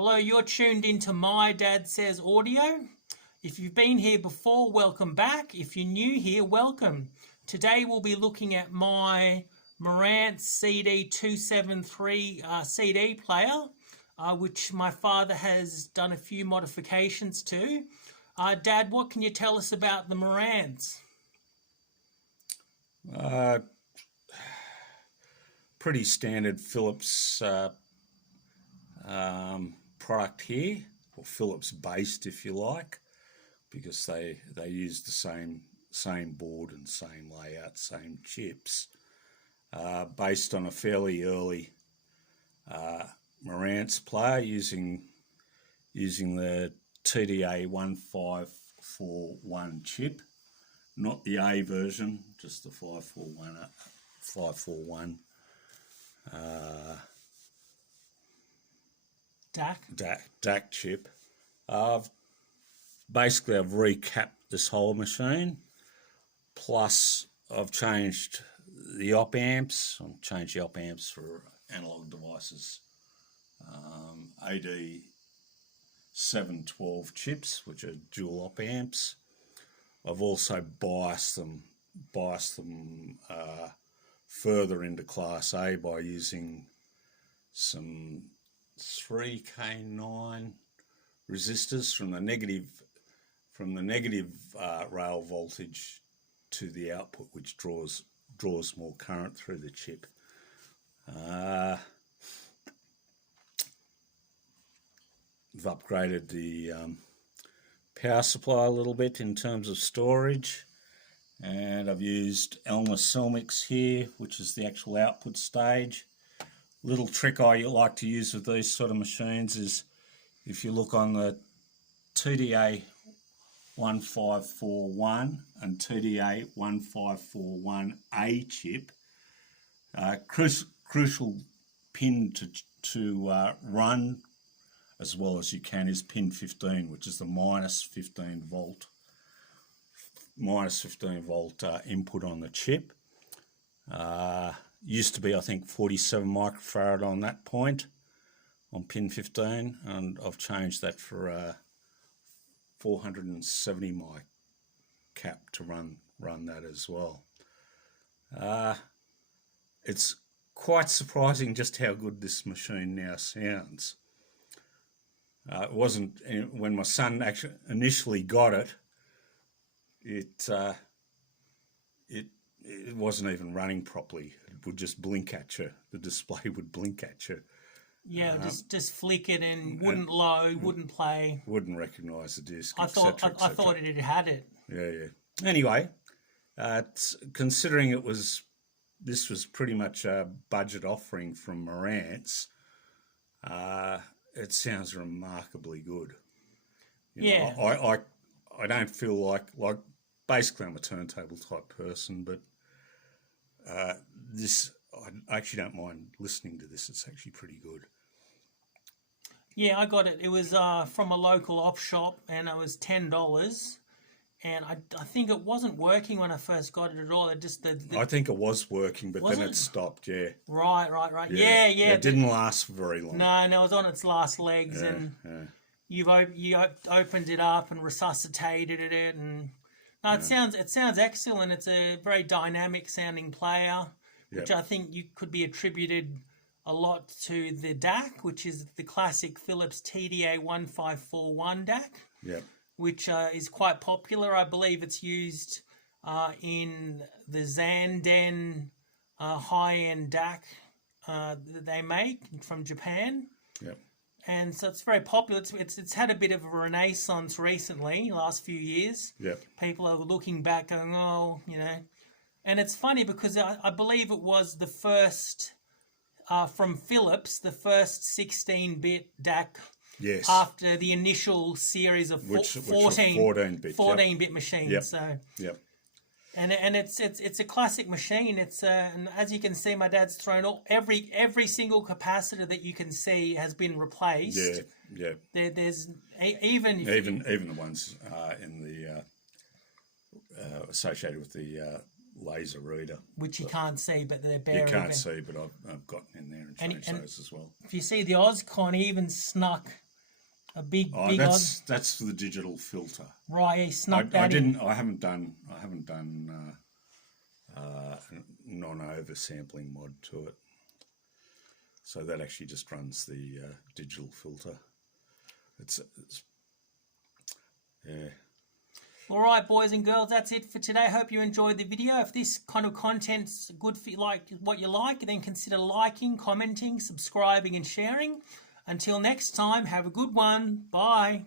Hello, you're tuned into My Dad Says Audio. If you've been here before, welcome back. If you're new here, welcome. Today we'll be looking at my Marantz CD273 CD player, which my father has done a few modifications to. Dad, what can you tell us about the Marantz? Pretty standard Philips product here, or Philips based if you like, because they use the same board and same layout, same chips, based on a fairly early Marantz player using the tda1541 chip, not the A version, just the 541 DAC chip. Basically I've recapped this whole machine, plus I've changed the op amps. I've changed the op amps for analog devices, AD712 chips, which are dual op amps. I've also biased them further into Class A by using some 3K9 resistors from the negative rail voltage to the output, which draws more current through the chip. We've upgraded the power supply a little bit in terms of storage, and I've used Elmer Selmix here, which is the actual output stage. Little trick I like to use with these sort of machines is, if you look on the tda1541 and tda1541A chip, crucial pin to run as well as you can is pin 15, which is the minus 15 volt input on the chip. Used to be, I think, 47 microfarad on that point on pin 15, and I've changed that for 470 mic cap to run that as well. It's quite surprising just how good this machine now sounds. It wasn't when my son actually initially got it. It wasn't even running properly. It would just blink at you. The display would blink at you. Yeah, just flick it and wouldn't load, wouldn't play. Wouldn't recognise the disc. I thought it had it. Yeah. Anyway, considering this was pretty much a budget offering from Marantz, it sounds remarkably good. You know, I don't feel like basically I'm a turntable type person, but this, I actually don't mind listening to this. It's actually pretty good. Yeah, I got it. It was from a local op shop, and it was $10. And I think it wasn't working when I first got it at all. It just I think it was working, but then it stopped. Yeah. Right. Yeah. It didn't last for very long. No, it was on its last legs, and you opened it up and resuscitated it, and no, it sounds excellent. It's a very dynamic sounding player, which I think you could be attributed a lot to the DAC, which is the classic Philips tda1541 DAC. Yeah. Which is quite popular. I believe it's used in the Zanden high-end DAC that they make from Japan. Yep. And so it's very popular. It's had a bit of a renaissance recently, last few years. Yep. People are looking back going, oh, you know. And it's funny because I believe it was the first, from Philips, the first 16-bit DAC. Yes. After the initial series of 14-bit machines. Yep. So. Yep. And it's a classic machine. It's and as you can see, my dad's thrown every single capacitor that you can see has been replaced. Yeah. There's even the ones in the associated with the laser reader, which you can't see, but they're bare. You can't see, but I've gotten in there and changed those as well. If you see, the Ozcon even snuck A big Oh, big odd. that's for the digital filter. Right, he snuck that I in. haven't done non-oversampling mod to it. So that actually just runs the digital filter. It's yeah. All right, boys and girls, that's it for today. Hope you enjoyed the video. If this kind of content's good for you, like what you like, then consider liking, commenting, subscribing, and sharing. Until next time, have a good one. Bye.